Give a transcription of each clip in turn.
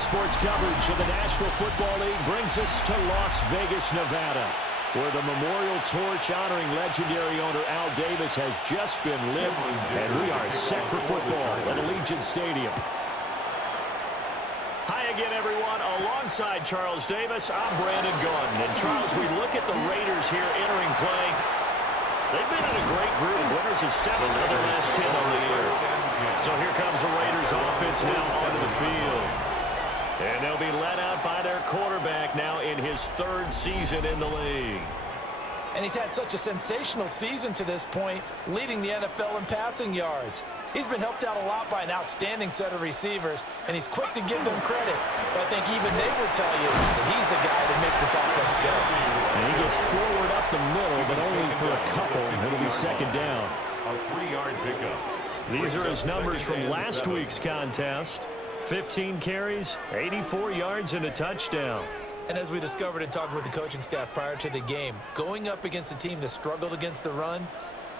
sports coverage of the National Football League brings us to Las Vegas, Nevada, where the memorial torch honoring legendary owner Al Davis has just been lit, and we are set for football at Allegiant Stadium. Hi again, everyone. Alongside Charles Davis, I'm Brandon Gunn. And Charles, we look at the Raiders here entering play. They've been in a great group. Winners of 7 of their last 10 on the year. So here comes the Raiders offense now onto the field. And they'll be led out by their quarterback now in his 3rd season in the league. And he's had such a sensational season to this point, leading the NFL in passing yards. He's been helped out a lot by an outstanding set of receivers, and he's quick to give them credit. But I think even they would tell you that he's the guy that makes this offense go. And he gets forward up the middle, but only for a couple. It'll be 2nd down. A 3-yard pickup. These are his numbers from last week's contest. 15 carries, 84 yards, and a touchdown. And as we discovered in talking with the coaching staff prior to the game, going up against a team that struggled against the run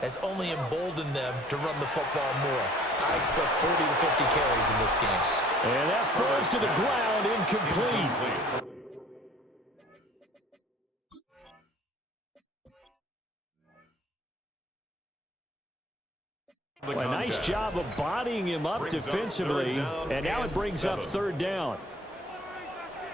has only emboldened them to run the football more. I expect 40 to 50 carries in this game. And that falls to the ground, incomplete. A nice job of bodying him up defensively, and now it brings up 3rd down.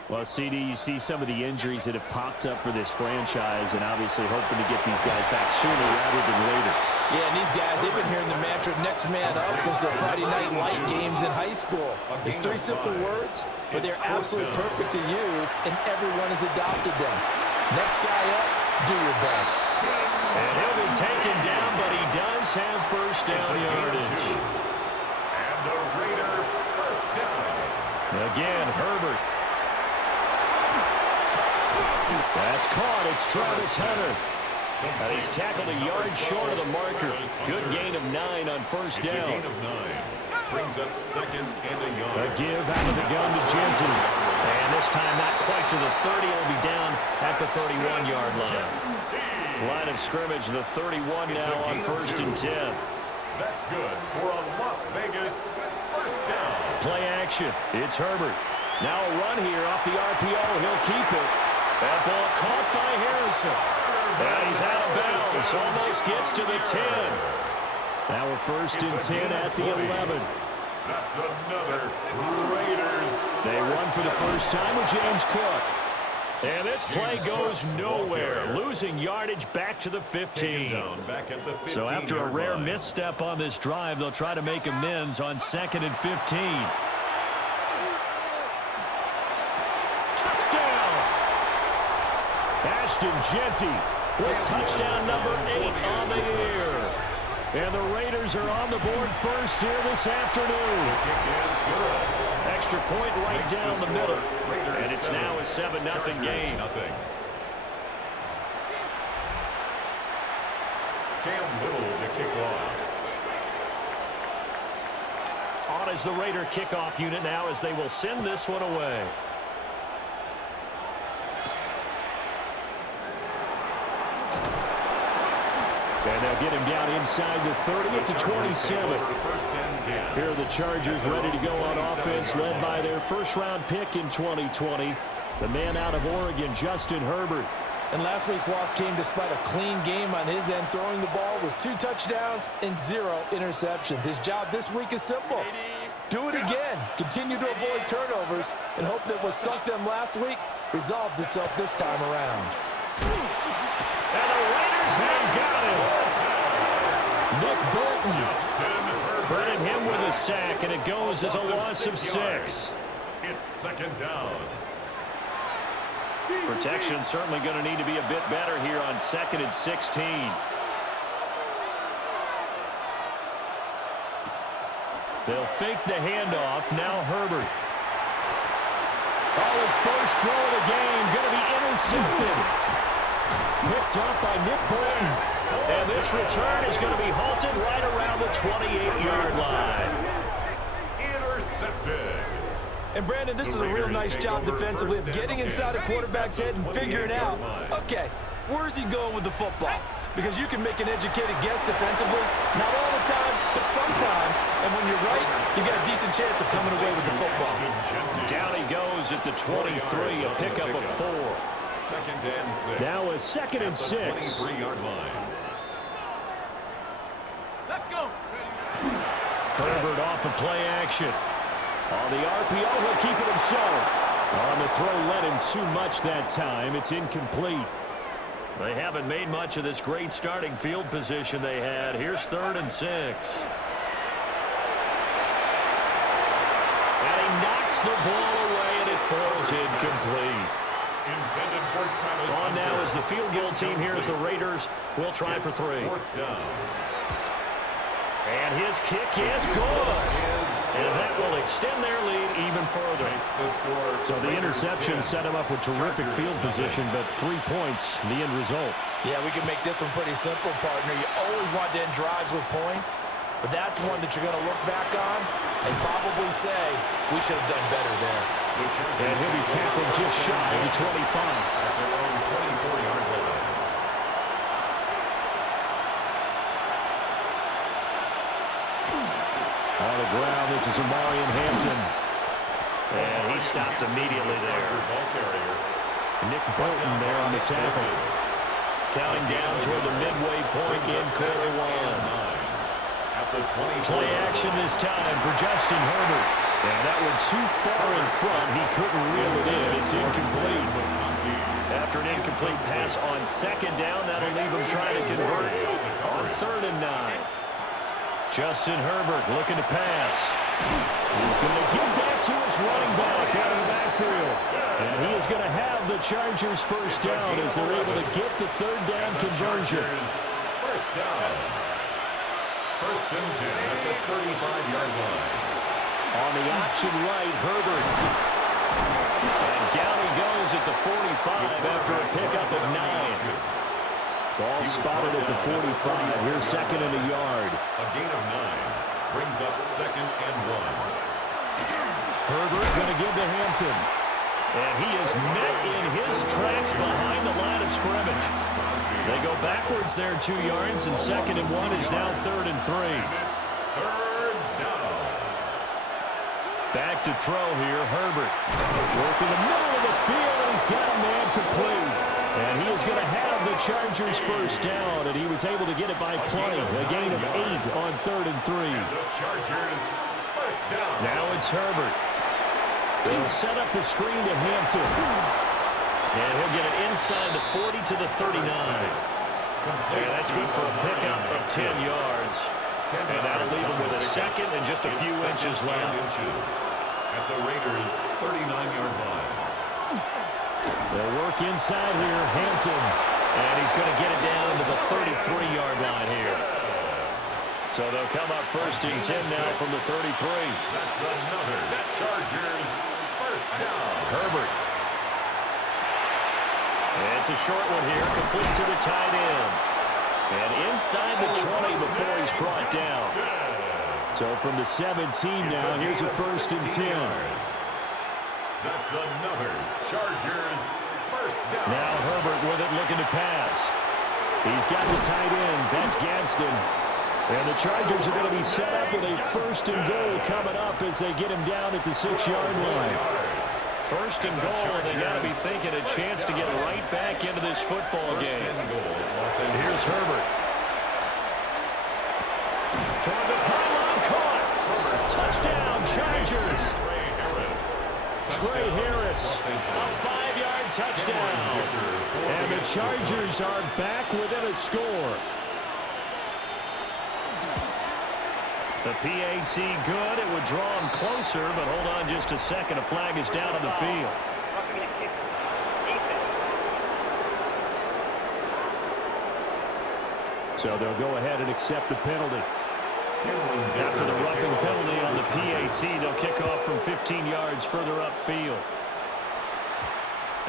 Well, CD, you see some of the injuries that have popped up for this franchise, and obviously hoping to get these guys back sooner rather than later. Yeah, and these guys, they've been hearing the mantra next man up since their Friday night light games in high school. It's 3 simple words, but they're absolutely perfect to use, and everyone has adopted them. Next guy up, do your best. And he'll be taken down, but he does have 1st down yardage. And the Raider 1st down. Again, Herbert. That's caught. It's Travis Hunter. And he's tackled a yard short of the marker. Good gain of 9 on 1st down. It's a gain of 9. Brings up 2nd and a yard. A give out of the gun to Jensen. And this time not quite to the 30. It'll be down at the 31-yard line. Line of scrimmage, the 31 now on 1st and 10. That's good for a Las Vegas 1st down. Play action. It's Herbert. Now a run here off the RPO. He'll keep it. That ball caught by Harrison. And he's out of bounds. Almost gets to the 10. Now we're 1st and 10 at the 11. That's another Raiders. They run for the first time with James Cook. And this play goes nowhere. Losing yardage back to the 15. So after a rare misstep on this drive, they'll try to make amends on 2nd and 15. Touchdown! Ashton Jeanty with touchdown number 8 on the year. And the Raiders are on the board first here this afternoon. Extra point right down the middle. And it's now a 7-0 game. Cam Little to kick off. On is the Raider kickoff unit now as they will send this one away. And they'll get him down inside the 30 at the 27. Here are the Chargers ready to go on offense, led by their 1st-round pick in 2020, the man out of Oregon, Justin Herbert. And last week's loss came despite a clean game on his end, throwing the ball with 2 touchdowns and 0 interceptions. His job this week is simple. Do it again. Continue to avoid turnovers and hope that what sunk them last week resolves itself this time around. And the Raiders have got him. Nick Bolton. Credit him with a sack, and it goes as a loss of 6. It's 2nd down. Protection certainly going to need to be a bit better here on 2nd and 16. They'll fake the handoff. Now Herbert. Oh, his first throw of the game going to be intercepted. Picked up by Nick Bolton. And this return is going to be halted right around the 28-yard line. Intercepted. And Brandon, this is a real nice job defensively of getting inside a quarterback's head and figuring out, okay, where's he going with the football? because you can make an educated guess defensively. Not all the time, but sometimes. And when you're right, you got a decent chance of coming away with the football. Down he goes at the 23, a pickup of 4. Second and 6. Now a second and 6. 23-yard line. Let's go. Herbert off of play action. On the RPO, he'll keep it himself. On the throw, led him too much that time. It's incomplete. They haven't made much of this great starting field position they had. Here's 3rd and 6. And he knocks the ball away, and it falls incomplete. Intended for Travis On now Hunter. is the field goal team here as the Raiders will try for 3. 4th down. And his kick is good. And that will extend their lead even further. So the interception set him up with terrific field position, but 3 points, the end result. Yeah, we can make this one pretty simple, partner. You always want to end drives with points, but that's one that you're going to look back on and probably say, we should have done better there. And he'll be tackled just shy of the 25. At their own 24-yard line. On the ground, this is Amarian Hampton. And he stopped immediately there. Nick Bolton there on the tackle. Counting down toward the midway point in quarter 1. At the 20. Play action this time for Justin Herbert. And that one too far in front. He couldn't reel it in. It's incomplete. After an incomplete pass on 2nd down, that'll leave him trying to convert on 3rd and 9. Justin Herbert looking to pass. He's going to give that to his running back out of the backfield. And he is going to have the Chargers first down as they're able to get the 3rd down conversion. First down. 1st and 10 at the 35-yard line. On the option right, Herbert. And down he goes at the 45 after a pickup of 9. Ball spotted at the 45. Here's 2nd and a yard. A gain of 9 brings up 2nd and 1. Herbert going to give to Hampton. And he is met in his tracks behind the line of scrimmage. They go backwards there 2 yards, and 2nd and 1 is now 3rd and 3. It's 3rd down. Back to throw here, Herbert. Working the middle of the field, and he's got a man complete. And he is going to have the Chargers first down, and he was able to get it by plenty. A gain of 8 on 3rd and 3. The Chargers first down. Now it's Herbert. They'll set up the screen to Hampton. And he'll get it inside the 40 to the 39. And that's good for a pickup of 10 yards. And that'll leave him with a 2nd and just a few inches left. At the Raiders' 39-yard line. They'll work inside here, Hampton. And he's going to get it down to the 33-yard line here. So they'll come up 1st and 10 now from the 33. That's another Chargers first down. Herbert. And it's a short one here, complete to the tight end. And inside the 20 before he's brought down. So from the 17 now, here's a 1st and 10. That's another Chargers first down. Now Herbert with it, looking to pass. He's got the tight end. That's Gadsden. And the Chargers are going to be set up with a 1st and goal coming up as they get him down at the 6-yard line. 1st and goal, and they got to be thinking a chance to get right back into this football game. Here's Herbert. Toward the pylon, caught. Touchdown, Chargers. Trey Harris, a 5-yard touchdown. And the Chargers are back within a score. The PAT good. It would draw him closer, but hold on just a second. A flag is down on the field. So they'll go ahead and accept the penalty. After the roughing penalty on the PAT, they'll kick off from 15 yards further upfield.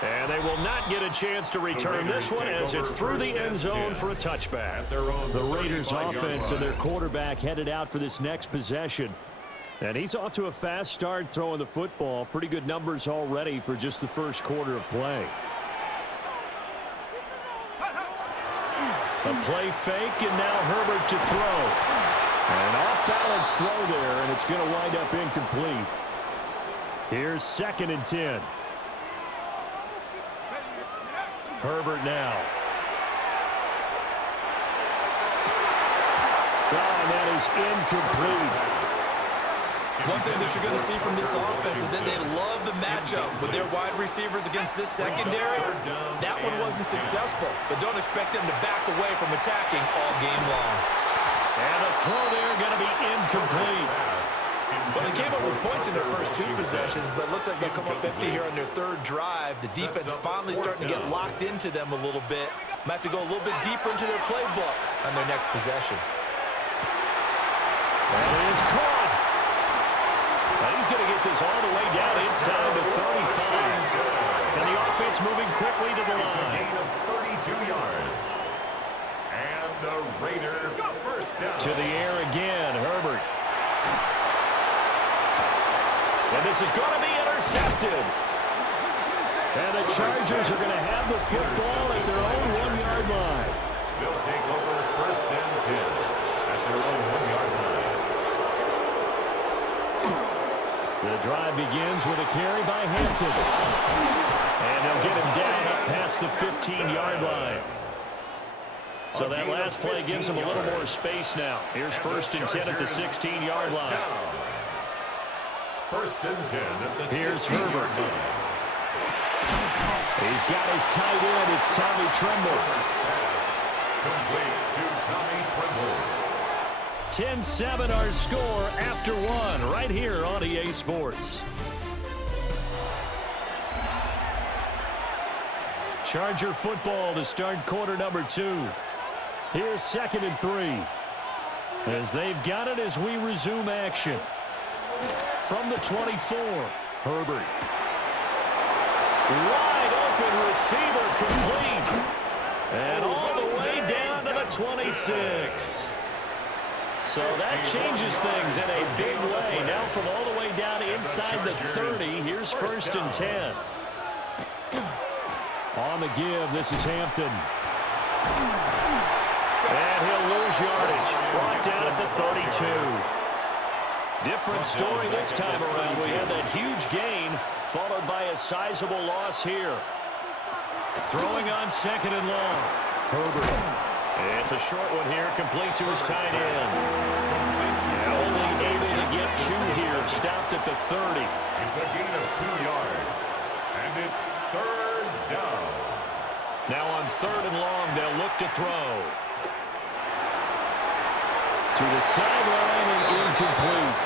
And they will not get a chance to return this one as it's through the end zone for a touchback. The Raiders offense and their quarterback headed out for this next possession. And he's off to a fast start throwing the football. Pretty good numbers already for just the first quarter of play. A play fake, and now Herbert to throw. An off-balance throw there, and it's going to wind up incomplete. Here's 2nd and 10. Herbert now. Oh, and that is incomplete. One thing that you're going to see from this offense is that they love the matchup with their wide receivers against this secondary. That one wasn't successful, but don't expect them to back away from attacking all game long. And the throw there going to be incomplete. Well, they came up with points in their first 2 possessions, but it looks like they'll come up empty here on their 3rd drive. The defense finally starting to get locked into them a little bit. Might have to go a little bit deeper into their playbook on their next possession. That is caught. Now he's going to get this all the way down inside the 35. And the offense moving quickly to the It's a line. gain of 32 yards. And the Raider first down. To the air again, Herbert. And this is going to be intercepted. And the Chargers are going to have the football at their own 1-yard line. They'll take over first and 10 at their own 1-yard line. The drive begins with a carry by Hampton. And they'll get him down up past the 15-yard line. So that last play gives him a little more space now. Here's 1st and 10 at the 16-yard line. First and 10 at the Here's 16-yard Herbert. line. He's got his tight end. It's Tommy Tremble. Complete to Tommy Tremble. 10-7 our score after 1 right here on EA Sports. Charger football to start quarter number 2. Here's 2nd and 3. As they've got it as we resume action. From the 24, Herbert. Wide open receiver complete. And all the way down to the 26. So that changes things in a big way. Now from all the way down inside the 30, here's 1st and 10. On the give, this is Hampton. And he'll lose yardage. Brought down at the 32. Different story this time around. We had that huge gain, followed by a sizable loss here. Throwing on 2nd and long. Herbert. It's a short one here, complete to his tight end. Only able to get 2 here, stopped at the 30. It's a gain of 2 yards. And it's 3rd down. Now on 3rd and long, they'll look to throw. To the sideline and incomplete.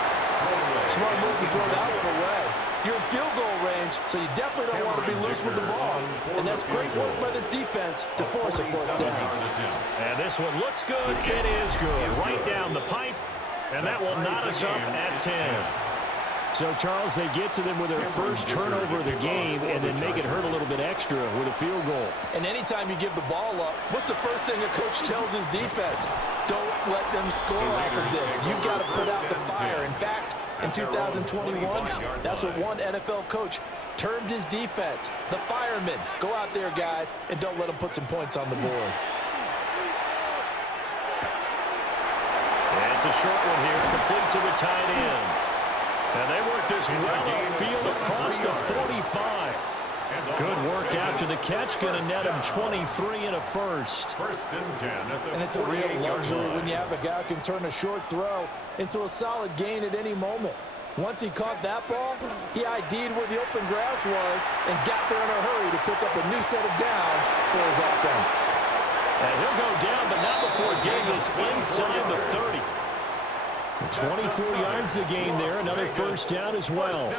Smart move to throw that one away. You're in field goal range, so you definitely don't want to be loose with the ball. And that's great work by this defense to force a fourth down. And this one looks good. It is good. Right down the pipe. And that will knot us up at 10. So, Charles, they get to them with their first turnover of the game and then make it hurt a little bit extra with a field goal. And anytime you give the ball up, what's the first thing a coach tells his defense? Don't let them score off of this. You've got to put out the fire. In fact, in 2021, that's what one NFL coach termed his defense. The firemen. Go out there, guys, and don't let them put some points on the board. And it's a short one here, complete to the tight end. And they work this well upfield across the 45. Good work after the catch. Going to net him 23 and a first. And it's a real luxury when you have a guy who can turn a short throw into a solid gain at any moment. Once he caught that ball, he ID'd where the open grass was and got there in a hurry to pick up a new set of downs for his offense. And he'll go down, but not before getting this inside the 30. 24 yards to gain there. Another first down as well.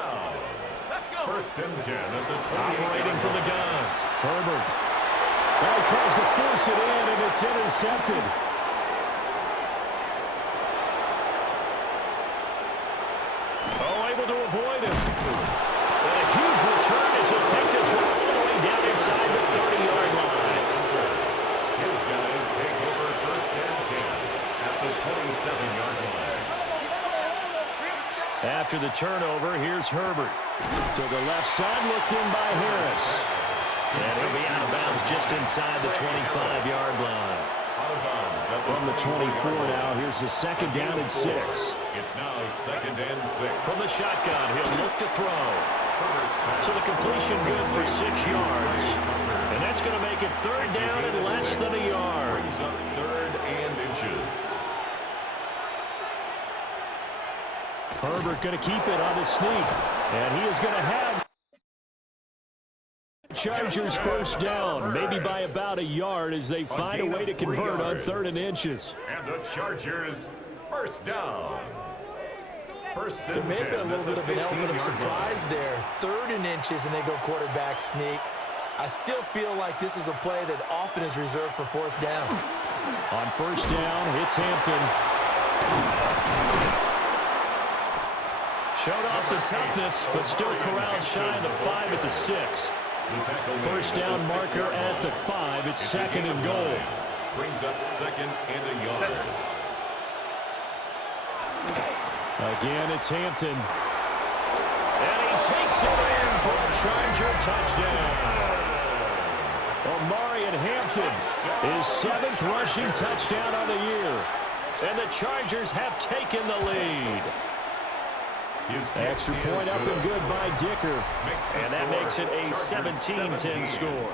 First and 10 at the 20. Operating from the gun. Herbert. Well, he tries to force it in, and it's intercepted. Oh, able to avoid him. And a huge return as he'll take this one all the way down inside the 30-yard line. His guys take over first and 10 at the 27-yard line. After the turnover, here's Herbert. To the left side, looked in by Harris. And he'll be out of bounds just inside the 25-yard line. From the 24 now, here's the second down and 6. It's now second and 6. From the shotgun, he'll look to throw. So the completion good for 6 yards. And that's going to make it third down and less than a yard. Brings up third and inches. Herbert going to keep it on his sneak. And he is going to have Chargers first down, maybe by about a yard as they find a way to convert on third and inches. And the Chargers first down. First and There may have been a 10 little bit of an element of 15-yard surprise there. Third and inches, and they go quarterback sneak. I still feel like this is a play that often is reserved for fourth down. On first down, hits Hampton. Showed off the toughness, but still corralled shy of the 5 at the 6. First down marker at the 5. It's second and goal. Brings up second and a yard. Again, it's Hampton. And he takes it in for a Charger touchdown. Omarion Hampton, his 7th rushing touchdown on the year. And the Chargers have taken the lead. Extra point up and good by Dicker. And that makes it a 17-10 score.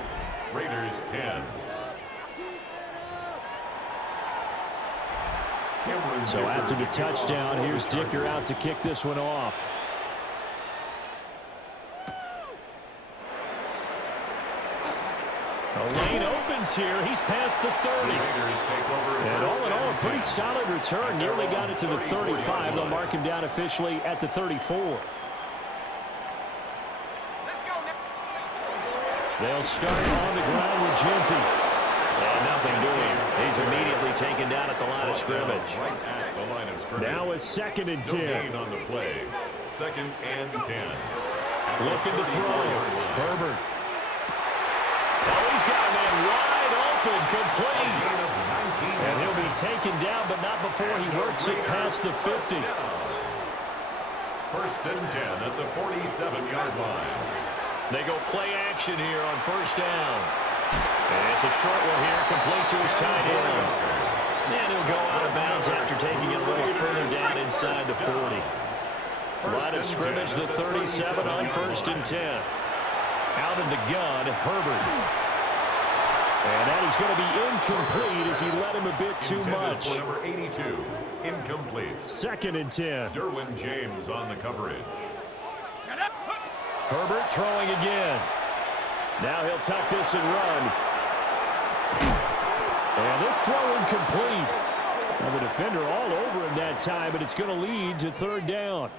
Raiders 10. So after the touchdown, here's Dicker out to kick this one off. The lane opens here. He's past the 30. And all in all, a pretty solid return. Nearly got it to the 35. They'll mark him down officially at the 34. They'll start on the ground with Genty. And nothing doing. He's immediately taken down at the line of scrimmage. Now a second and 10. On the play. Second and 10. Looking to throw. Herbert. Oh, he's got a man wide open, complete. And he'll be taken down, but not before he works it past the 50. First and 10 at the 47-yard line. They go play action here on first down. And it's a short one here, complete to his tight end. And he'll go out of bounds after taking it a little further down inside the 40. Line of scrimmage, the 37 on first and 10. Out of the gun, Herbert. And that is going to be incomplete as he led him a bit too much. Number 82, incomplete. Second and 10. Derwin James on the coverage. Herbert throwing again. Now he'll tuck this and run. And this throw incomplete. Well, the defender all over him that time, but it's going to lead to third down.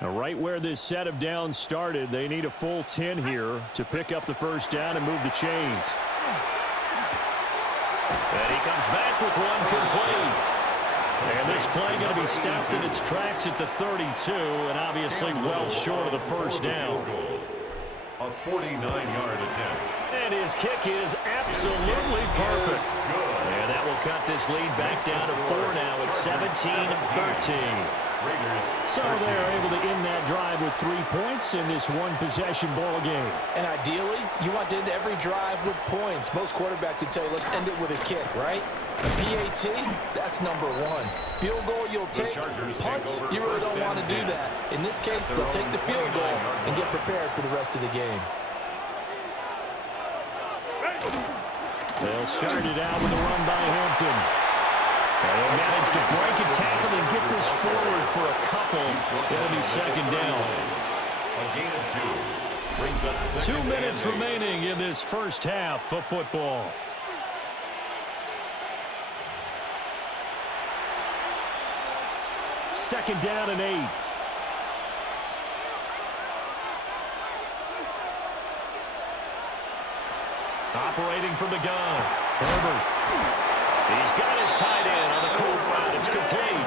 Now, right where this set of downs started, they need a full 10 here to pick up the first down and move the chains. And he comes back with one complete. And this play going to be stopped in its tracks at the 32, and obviously well short of the first down. A 49-yard attempt. And his kick is absolutely perfect. And that will cut this lead back down to 4 now at 17-13. So they're able to end that drive with 3 points in this one-possession ball game. And ideally, you want to end every drive with points. Most quarterbacks would tell you, let's end it with a kick, right? A PAT, that's number 1. Field goal you'll take. Punts, you really don't want to do that. In this case, they'll take the field goal and get prepared for the rest of the game. They'll start it out with a run by Hampton. And they managed to break a tackle and get this forward for a couple. It'll be second down. A gain of 2. Brings up 2 minutes remaining in this first half of football. Second down and 8. Operating from the gun. Herbert. He's got his tight end on the corner route. It's complete.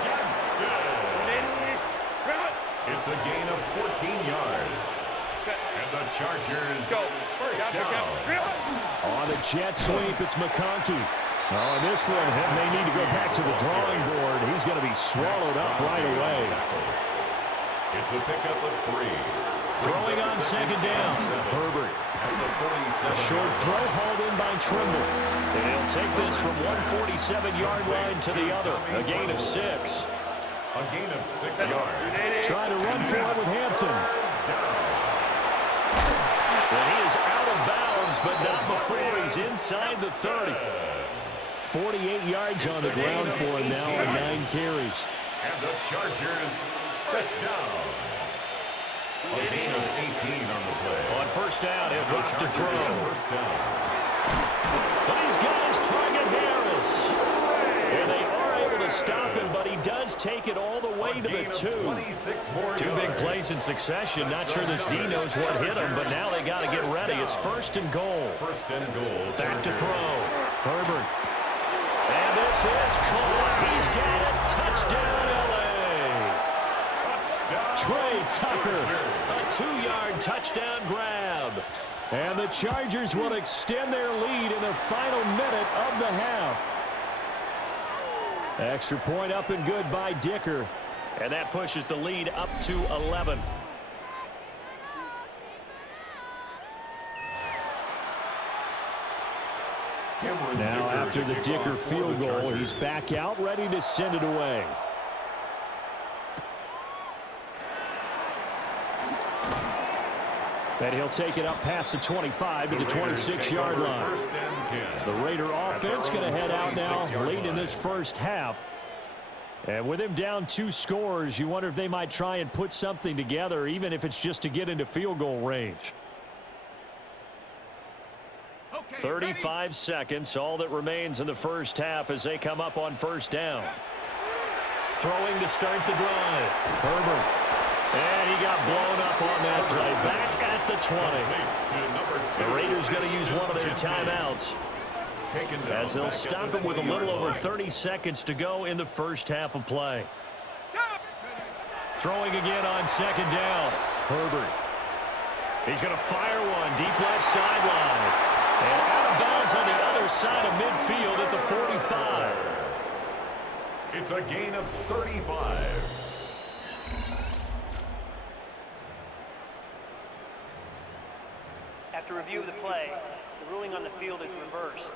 It's a gain of 14 yards. And the Chargers first down. On the jet sweep, it's McConkey. Oh, this one may need to go back to the drawing board. He's going to be swallowed up right away. It's a pickup of 3. Throwing on second down. Herbert. At the 47. Short throw hauled in run by Trimble. And he'll take this from 147-yard line to the other. A gain of 6. A gain of 6 yards. Try to run for it with Hampton. And he is out of bounds, but not before he's inside the 30. 48 yards on the ground for him now on 9 carries. And the Chargers first down. A gain of 18 on the play. On first down, he'll drop to throw. First down. But he's got his target, Harris. And they are able to stop him, but he does take it all the way to the 2. 2 big plays in succession. Not sure this D knows what hit him, but now they got to get ready. It's first and goal. First and goal. Back to throw. Herbert. And this is caught. He's got it. Touchdown, L.A. Trey Tucker. A 2-yard touchdown grab. And the Chargers will extend their lead in the final minute of the half. Extra point up and good by Dicker. And that pushes the lead up to 11. Now after the Dicker field goal, he's back out, ready to send it away. And he'll take it up past the 25 to the 26-yard line. The Raider offense going to head out now late in this first half. And with him down 2 scores, you wonder if they might try and put something together, even if it's just to get into field goal range. 35 seconds, all that remains in the first half as they come up on first down. Throwing to start the drive. Herbert. And he got blown up on that play. Back at the 20. The Raiders going to use one of their timeouts, as they'll stop him with a little over 30 seconds to go in the first half of play. Throwing again on second down. Herbert. He's going to fire one deep left sideline. And out of bounds on the other side of midfield at the 45. It's a gain of 35. After review of the play, the ruling on the field is reversed.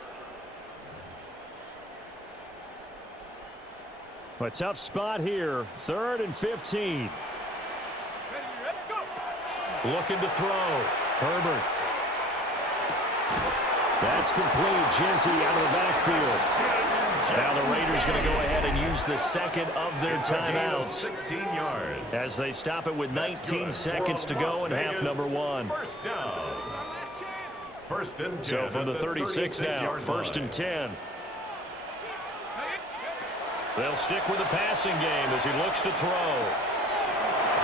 A tough spot here. 3rd and 15. Looking to throw. Herbert. That's complete. Genty out of the backfield. Now the Raiders going to go ahead and use the second of their timeouts 16 yards. as they stop it with 19 seconds to go in half number 1. First down. First and 10. So from the 36 now, first and 10. They'll stick with the passing game as he looks to throw.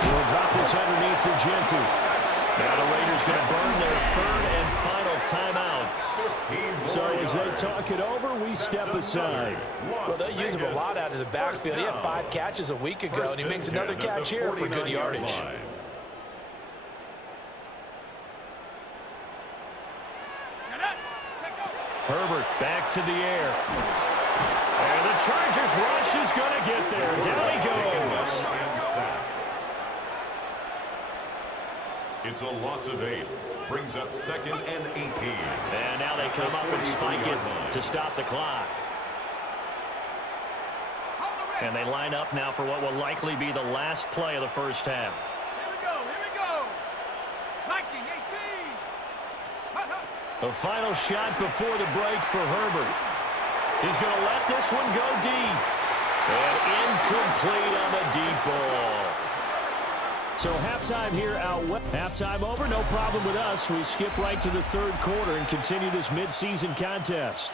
He'll drop this underneath for Genty. Now the Raiders going to burn their 3rd and final timeout. So as they talk it over, we step aside. Well, they use him a lot out of the backfield. He had 5 catches a week ago, and he makes another catch here for good yardage. Herbert back to the air. And the Chargers rush is going to get there. Down he goes. It's a loss of 8. Brings up 2nd and 18. And now they come up and spike it to stop the clock. And they line up now for what will likely be the last play of the first half. Here we go. Viking 18. The final shot before the break for Herbert. He's going to let this one go deep. And incomplete on the deep ball. So halftime here out west. Halftime over, no problem with us. We skip right to the 3rd quarter and continue this midseason contest.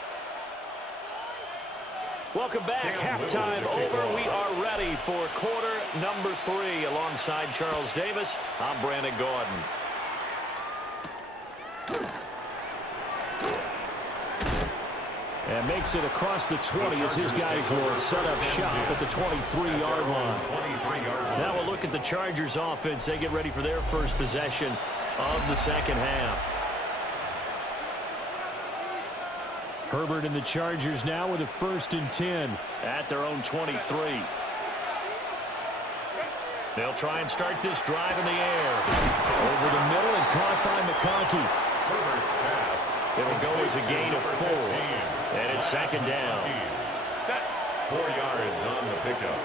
Welcome back. Halftime over. We are ready for quarter number 3 alongside Charles Davis. I'm Brandon Gordon. And makes it across the 20 as his guys will set up shop at the 23-yard line. Now we'll look at the Chargers offense. They get ready for their first possession of the second half. Herbert and the Chargers now with a 1st and 10. At their own 23. They'll try and start this drive in the air. Over the middle and caught by McConkey. Herbert's pass It'll go as a gain of 4. And it's second down. 4 yards on the pickup.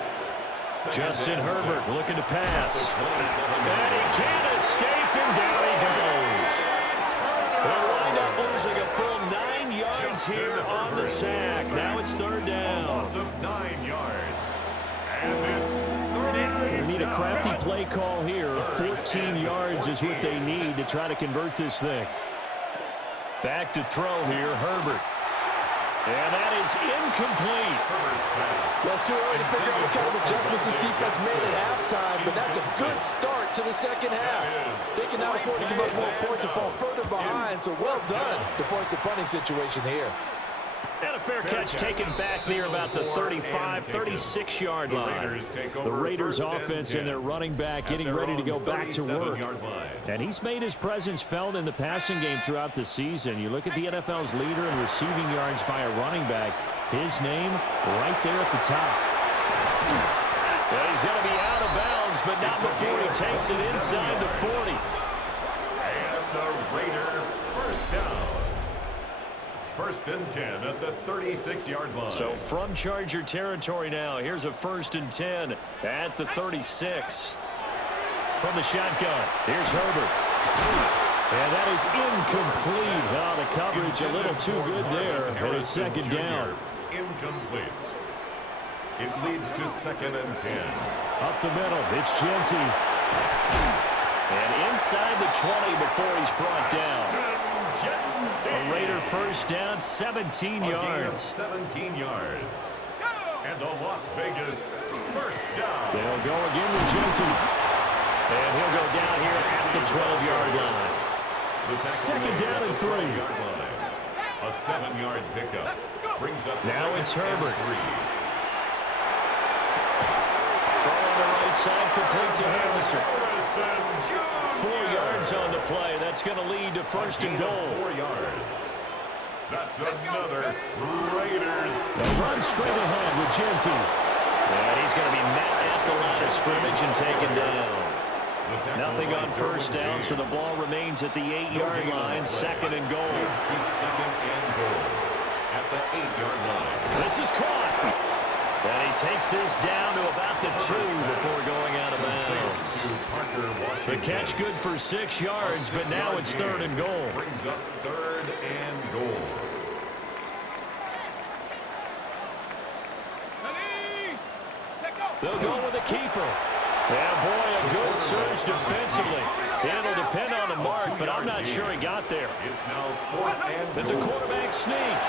Justin Herbert looking to pass. And he can't escape, and down he goes. They'll wind up losing a full 9 yards here on the sack. Now it's third down. Loss of 9 yards. And it's third down. They need a crafty play call here. 14 yards is what they need to try to convert this thing. Back to throw here, Herbert. And that is incomplete. Well, it's too early to figure out what kind of adjustments this defense made at halftime, but that's a good start to the second half. They can now afford to give up more points and fall further behind, so well done to force the punting situation here. And a fair catch taken back near about the 35, 36-yard line. The Raiders offense and their running back getting ready to go back to work. And he's made his presence felt in the passing game throughout the season. You look at the NFL's leader in receiving yards by a running back. His name right there at the top. Well, he's going to be out of bounds, but not before he takes it inside the 40. And the Raider first down. First and 10 at the 36-yard line. So from Charger territory now, here's a 1st and 10 at the 36. From the shotgun, here's Herbert. And that is incomplete. Oh, the coverage a little too good there, and it's second down. Incomplete. It leads to 2nd and 10. Up the middle, it's Genty. And inside the 20 before he's brought down. A Raider first down, 17 yards. 17 yards. And the Las Vegas first down. They'll go again with Genty. And he'll go down here at the 12-yard line. Second down and 3. A 7-yard pickup. Brings up now it's Herbert. 3. Throw on the right side, complete to Harrison. 4 yards on the play. That's going to lead to 1st and goal. 4 yards. That's another Raiders. They'll run straight ahead with Genty. And he's going to be met at the line of scrimmage and taken down. Nothing on first down, so the ball remains at the 8-yard line. 2nd and goal. Leads to 2nd and goal at the 8-yard line. This is caught. And he takes this down to about the 2 before going out of bounds. The catch good for 6 yards, but now it's 3rd and goal. Brings up 3rd and goal. They'll go with the keeper. Yeah, boy, a good surge defensively. It'll depend on the mark, but I'm not sure he got there. It's now 4th and goal. It's a quarterback sneak.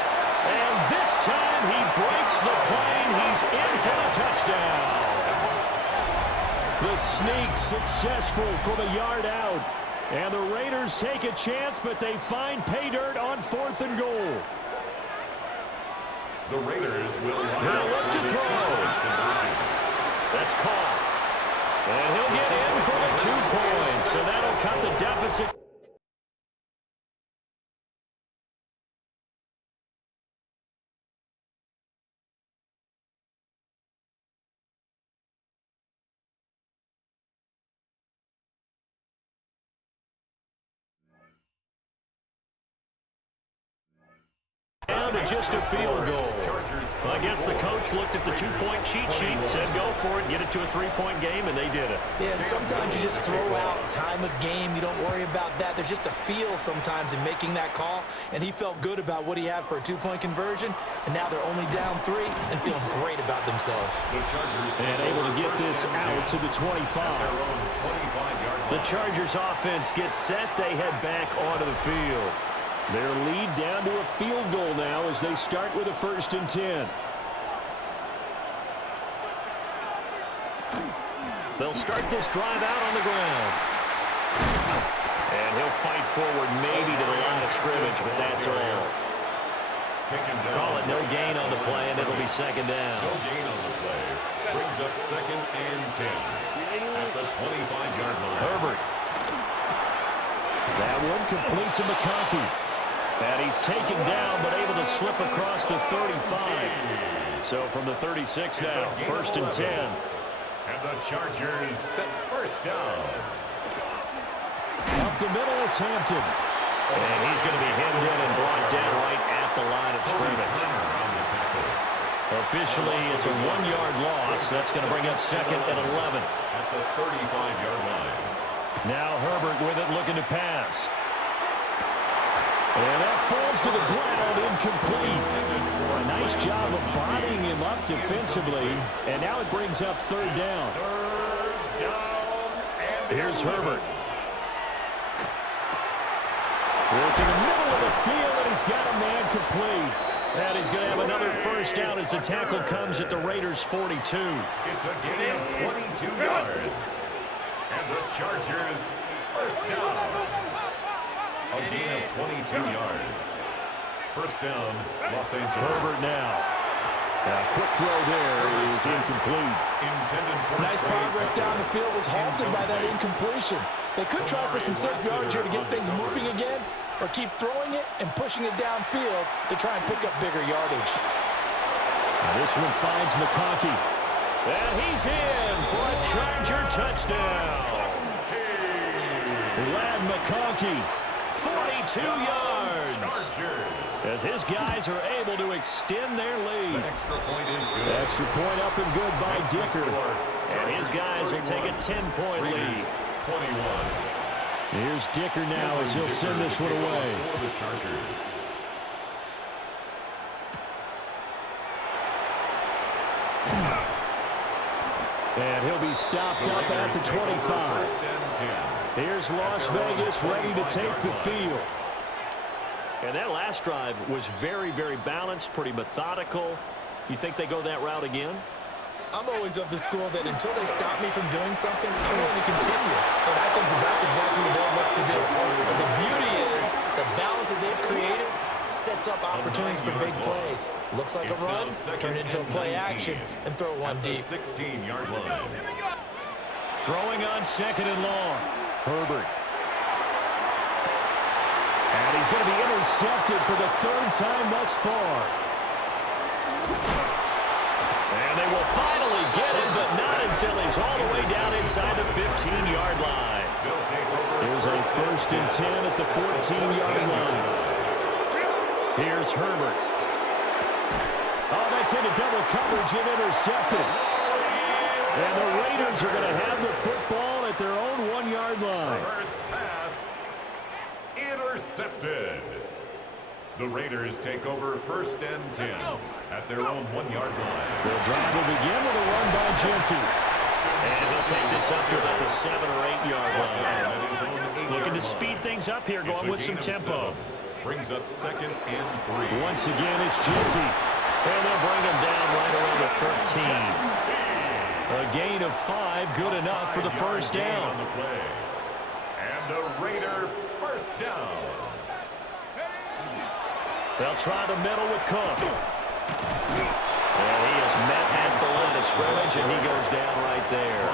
And this time he breaks the plane. He's in for the touchdown. The sneak successful from a yard out. And the Raiders take a chance, but they find pay dirt on 4th and goal. The Raiders will They'll look to throw. That's caught. And he'll get in for the 2 points. So that'll cut the deficit. Down to just a field goal. I guess the coach looked at the 2-point cheat sheet and said, go for it, get it to a 3-point game, and they did it. Yeah, and sometimes you just throw out time of game. You don't worry about that. There's just a feel sometimes in making that call, and he felt good about what he had for a 2-point conversion, and now they're only down 3 and feeling great about themselves. And able to get this out to the 25. The Chargers offense gets set. They head back onto the field. Their lead down to a field goal now as they start with a 1st and 10. They'll start this drive out on the ground. And he'll fight forward maybe to the line of scrimmage, but that's all. Call it no gain on the play, and it'll be 2nd down. No gain on the play. Brings up 2nd and 10 at the 25-yard line. Herbert. That one complete to McConkey. And he's taken down, but able to slip across the 35. So from the 36 now, 1st and 10. And the Chargers first down. Up the middle, it's Hampton. And he's going to be hemmed in and blocked officially, it's a 1-yard loss. That's going to bring up second and 11. At the 35-yard line. Now Herbert with it, looking to pass. And that falls to the ground, incomplete. A nice job of bodying him up defensively. And now it brings up third down. Third down. Here's Herbert. Working the middle of the field, and he's got a man complete. And he's going to have another first down as the tackle comes at the Raiders' 42. It's a gain of 22 yards. And the Chargers, first down. A gain of 22 yards. First down, Los Angeles. Herbert now. A quick throw there is incomplete. Nice progress down the field was halted by that incompletion. They could try for some safe yards here to get things moving again, or keep throwing it and pushing it downfield to try and pick up bigger yardage. This one finds McConkey. And he's in for a Charger touchdown. Lad McConkey, 42 yards. As his guys are able to extend their lead. Extra point is good. Extra point up and good by Dicker. And his guys will take a 10-point lead. 21. Here's Dicker now as he'll send this one away. For the Chargers. And he'll be stopped up at the 25. First and 10. Here's Las Vegas ready to take the field. And that last drive was very, very balanced, pretty methodical. You think they go that route again? I'm always of the school that until they stop me from doing something, I'm going to continue. And I think that that's exactly what they'll look to do. But the beauty is the balance that they've created sets up opportunities for big plays. Looks like a run, turn it into a play action, and throw one deep. 16-yard line. Throwing on second and long. Herbert. And he's going to be intercepted for the third time thus far. And they will finally get him, but not until he's all the way down inside the 15-yard line. Here's a first and 10 at the 14-yard line. Here's Herbert. Oh, that's into double coverage and intercepted. And the Raiders are going to have the football at their own 1-yard line. Herbert's pass intercepted. The Raiders take over first and 10 at their own 1-yard line. The drive will begin with a run by Genty. And he'll take this up to about the 7- or 8-yard line. Looking to speed things up here, going with some tempo. Brings up second and 3. Once again, it's Genty. And they'll bring him down right around the 13. A gain of 5, good enough for the first down. On the play. And a Raider first down. They'll try the middle with Cook. And he is met at the line of scrimmage, and he goes down right there.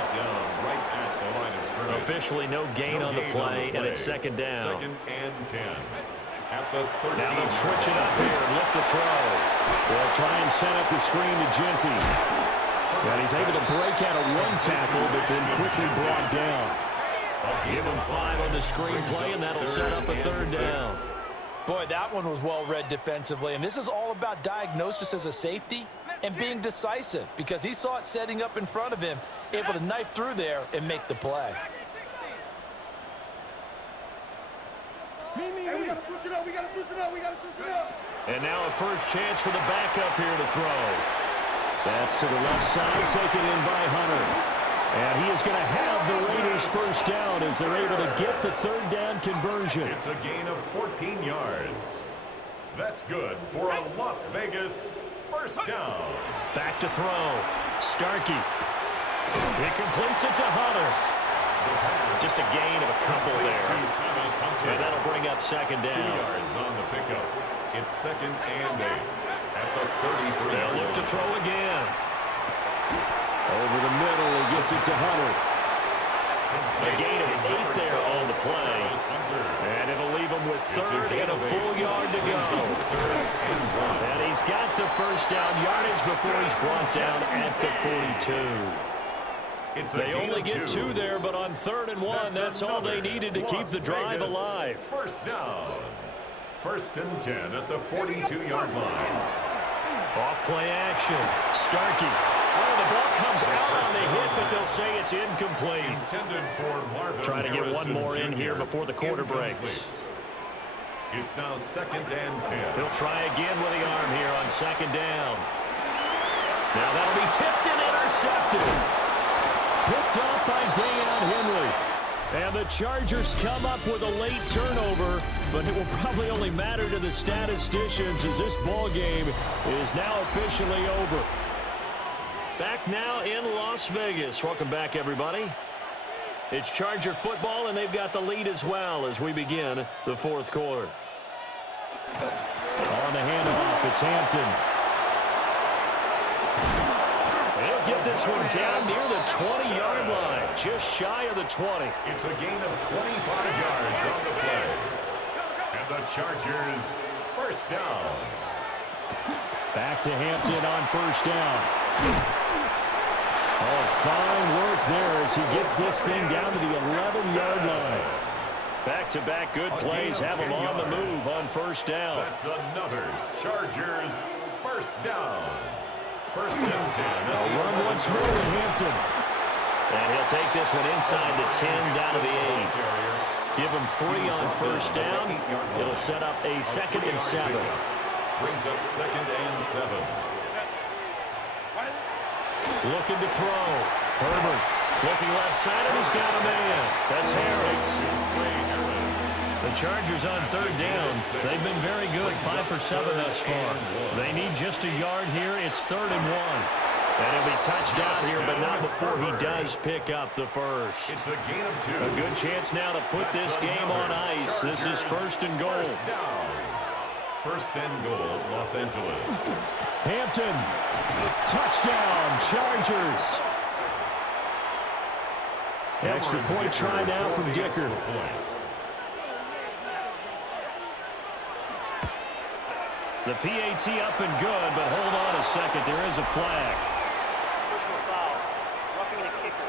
Right at the line of scrimmage. Officially no gain on the play, and it's second down. Second and 10. At the 13. Now they'll switch it up here and look to throw. They'll try and set up the screen to Genty. And he's able to break out of one tackle, but then quickly brought down. Give him 5 on the screenplay, and that'll set up a third down. Boy, that one was well read defensively. And this is all about diagnosis as a safety and being decisive, because he saw it setting up in front of him, able to knife through there and make the play. Hey, we got to switch it up. We got to switch it up. We got to switch it up. And now a first chance for the backup here to throw. That's to the left side, taken in by Hunter. And he is going to have the Raiders first down as they're able to get the third down conversion. It's a gain of 14 yards. That's good for a Las Vegas first down. Back to throw. Starkey. He completes it to Hunter. Just a gain of a couple there. And that'll bring up second 2 down. yards on the pickup. It's second and 8 at the 33. They'll look to throw again. Over the middle, he gets it to Hunter. A gain of 8 there on the play. And it'll leave him with third and a full yard to go. And he's got the first down yardage before he's brought down at the 42. They only get 2 there, but on 3rd and 1, that's all they needed to keep the drive alive. First down. First and 10 at the 42-yard line. Off play action. Starkey. Oh, the ball comes out on the hit, but they'll say it's incomplete. Intended for Marvin Trying to get one Harrison more in Jr. here before the quarter breaks. Incomplete. It's now 2nd and 10. He'll try again with the arm here on 2nd down. Now that'll be tipped and intercepted. Picked off by Dayon Henry. And the Chargers come up with a late turnover, but it will probably only matter to the statisticians as this ball game is now officially over. Back now in Las Vegas. Welcome back, everybody. It's Charger football, and they've got the lead as well as we begin the 4th quarter. On the handoff, it's Hampton. They'll get this one down near the 20-yard line, just shy of the 20. It's a gain of 25 yards on the play. And the Chargers, 1st down. Back to Hampton on 1st down. Oh, fine work there as he gets this thing down to the 11-yard line. Back-to-back good plays have them on the move on 1st down. That's another Chargers 1st down. 1st and 10. They'll run once more in Hampton. And he'll take this one inside the 10 down to the 8. Give him 3 on 1st down. It'll set up a 2nd and 7. Brings up 2nd and 7. Looking to throw. Herbert looking left side, and he's got a man. That's Harris. The Chargers on 3rd down. They've been very good, 5 for 7 thus far. They need just a yard here. It's 3rd and 1. And he'll be touched out here, but not before he does pick up the first. It's a gain of 2. A good chance now to put this game on ice. This is 1st and goal. 1st down. 1st and goal, Los Angeles. Hampton. Touchdown, Chargers. Extra point try now from Dicker. The PAT up and good, but hold on a second. There is a flag. Personal foul. Roughing the kicker.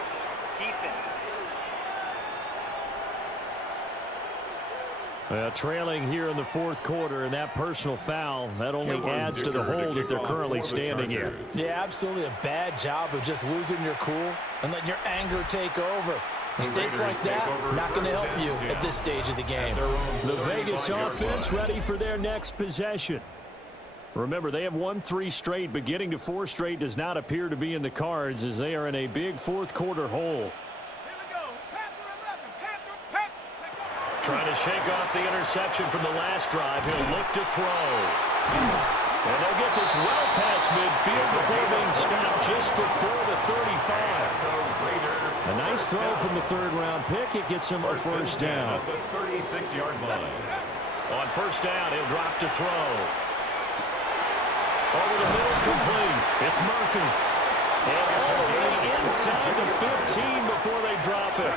Defense. Trailing here in the 4th quarter, and that personal foul, that only adds to the hole that they're currently standing in. Yeah, absolutely a bad job of just losing your cool and letting your anger take over. Mistakes like that, not going to help you at this stage of the game. The Vegas offense ready for their next possession. Remember, they have won 3 straight, but getting to 4 straight does not appear to be in the cards as they are in a big 4th quarter hole. Trying to shake off the interception from the last drive. He'll look to throw. And they'll get this well past midfield before being stopped just before the 35. A nice throw from the 3rd-round pick. It gets him a 1st down. At the 36-yard line. On 1st down, he'll drop to throw. Over the middle, complete. It's Murphy. And all the way inside the 15 before they drop it.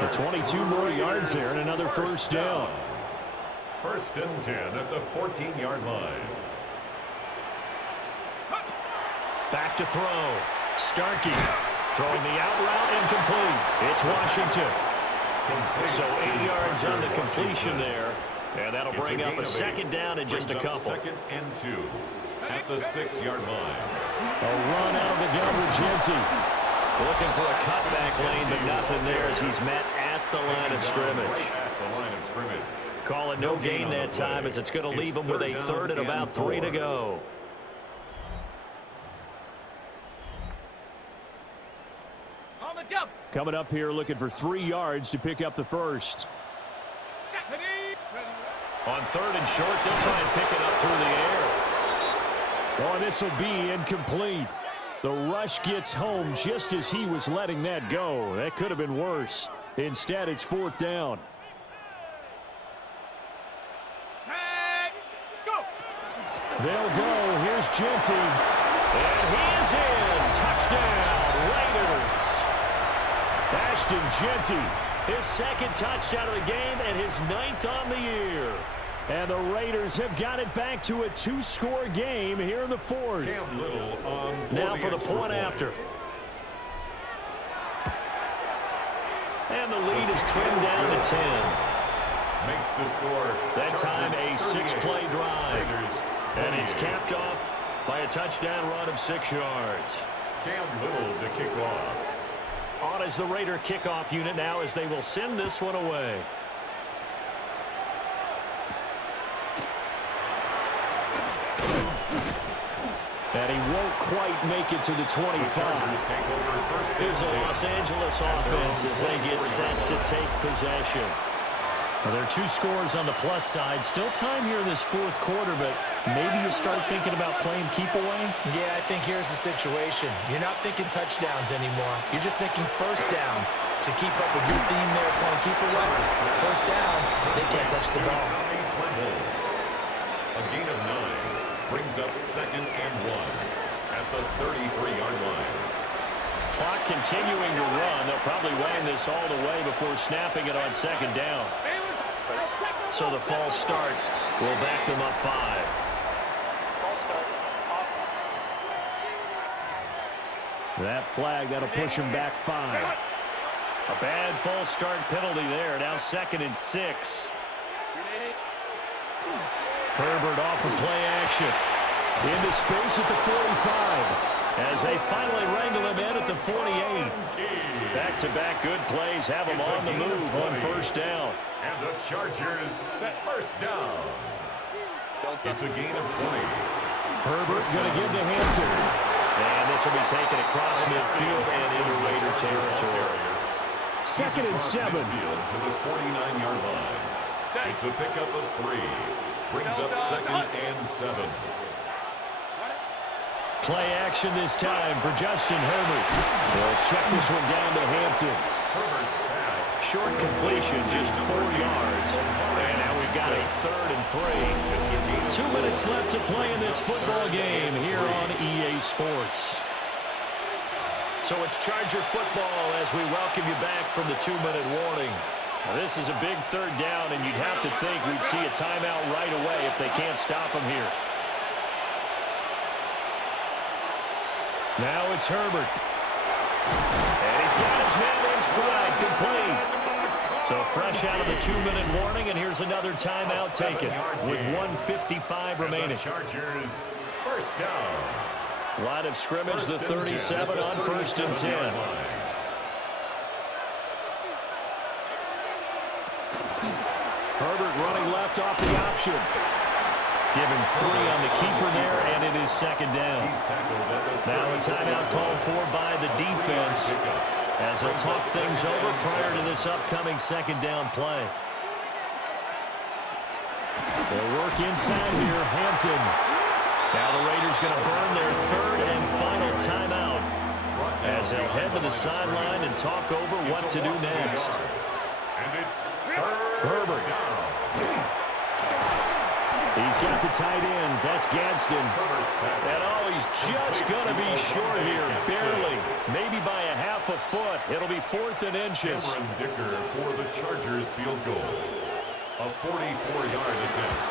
The 22 more yards there and another 1st down. 1st and 10 at the 14-yard line. Back to throw. Starkey throwing the out route incomplete. It's Washington. So 8 yards on the completion there. And that'll bring up a 2nd down in just a couple. 2nd and 2 at the 6-yard line. A run out of the gun with Genty. Looking for a cutback lane, but nothing there as he's met at the line of scrimmage. At the line of scrimmage. Call it no gain that time as it's going to leave him with a 3rd and about 3 to go. Coming up here looking for 3 yards to pick up the 1st. On 3rd and short, they'll try and pick it up through the air. Oh, this will be incomplete. The rush gets home just as he was letting that go. That could have been worse. Instead, it's 4th down. They'll go. Here's Genty. And he is in. Touchdown, Raiders. Ashton Genty. His 2nd touchdown of the game and his 9th on the year. And the Raiders have got it back to a 2-score game here in the 4th. Now for the point after. And the lead is trimmed down to 10. Makes the score. That time a 6-play drive. And it's capped off by a touchdown run of 6 yards. Cam Little to kick off. On is the Raider kickoff unit now as they will send this one away. And he won't quite make it to the 25. Here's a Los Angeles offense as they get set to take possession. Well, there are 2 scores on the plus side. Still time here in this 4th quarter, but maybe you start thinking about playing keep away? Yeah, I think here's the situation. You're not thinking touchdowns anymore. You're just thinking first downs. To keep up with your theme there, playing keep away, first downs, they can't touch the ball. A gain of 9 brings up 2nd and 1 at the 33-yard line. Clock continuing to run. They'll probably wind this all the way before snapping it on 2nd down. So the false start will back them up 5. That flag, that'll push him back 5. A bad false start penalty there. Now 2nd and 6. Herbert off of play action. Into space at the 45. As they finally wrangle him in at the 48. Back-to-back good plays have him on the move on 1st down. And the Chargers first down. It's a gain of 20. Herbert going to give to Hampton. And this will be taken across midfield and into Raider territory. 2nd and 7. To the 49-yard line. It's a pickup of 3. Brings up 2nd and 7. Play action this time for Justin Herbert. They'll check this one down to Hampton. Herbert's pass. Short completion, just 4 yards. And now we've got a 3rd and 3. 2 minutes left to play in this football game here on EA Sports. So it's Charger football as we welcome you back from the 2-minute warning. Now this is a big 3rd down, and you'd have to think we'd see a timeout right away if they can't stop him here. Now it's Herbert. And he's got his man in stride, complete. So fresh out of the 2-minute warning, and here's another timeout taken with 1:55 remaining. Chargers first down. Line of scrimmage, the 37 on 1st and 10. Herbert running left off the option. Give him 3 on the keeper there, and it is 2nd down. Now a timeout called for by the defense as they'll talk things over prior to this upcoming 2nd down play. They'll work inside here, Hampton. Now the Raiders going to burn their 3rd and final timeout as they'll head to the sideline and talk over what to do next. And it's Herbert. He's got the tight end. That's Gadsden. And oh, he's just going to be short here, barely. Maybe by a half a foot. It'll be 4th and inches. Cameron Dicker for the Chargers field goal. A 44-yard attempt.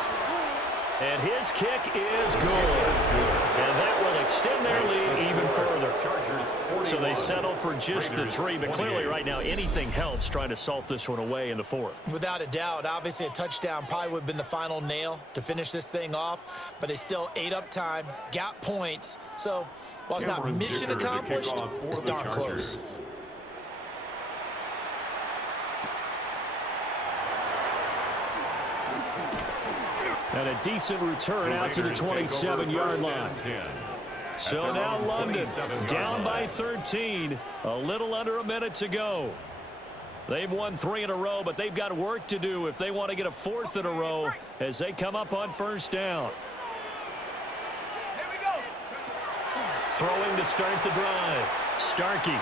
And his kick is good. And that will extend their lead even further. So they settle for just the 3, but clearly right now anything helps trying to salt this one away in the 4th. Without a doubt, obviously a touchdown probably would have been the final nail to finish this thing off, but they still ate up time, got points. So while it's not mission accomplished, it's darn close. And a decent return out to the 27-yard line. So now London down by 13. A little under a minute to go. They've won 3 in a row, but they've got work to do if they want to get a 4th in a row as they come up on 1st down. Throwing to start the drive. Starkey.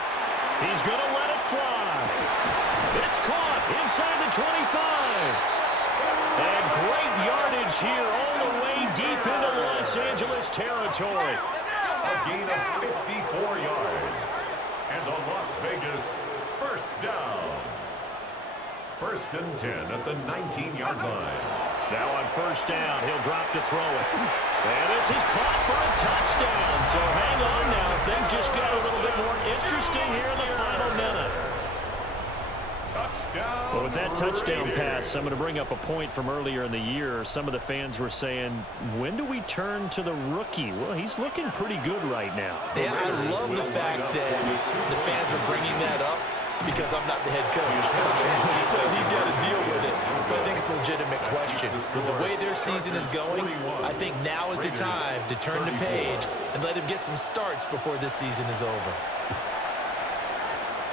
He's going to let it fly. It's caught inside the 25. And great yardage here all the way deep into Los Angeles territory. A gain of 54 yards. And a Las Vegas first down. 1st and 10 at the 19-yard line. Now on 1st down, he'll drop to throw it. And this is caught for a touchdown. So hang on now. Things just got a little bit more interesting here in the final minute. Touchdown. down. Well, with that touchdown Raiders. pass, I'm going to bring up a point from earlier in the year. Some of the fans were saying, when do we turn to the rookie? Well, he's looking pretty good right now. Yeah, I love the fact that the fans are bringing that up because I'm not the head coach. So he's got to deal with it. But I think it's a legitimate question. With the way their season is going, I think now is the time to turn the page and let him get some starts before this season is over.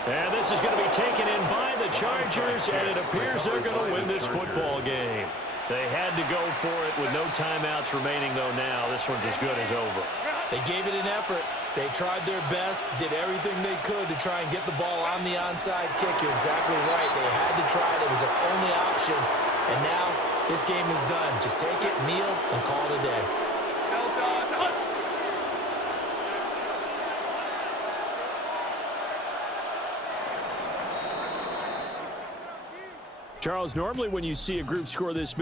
And this is going to be taken in by the Chargers, and it appears they're going to win this football game. They had to go for it with no timeouts remaining, though now. This one's as good as over. They gave it an effort. They tried their best, did everything they could to try and get the ball on the onside kick. You're exactly right. They had to try it. It was their only option. And now this game is done. Just take it, kneel, and call it a day. Charles, normally when you see a group score this big,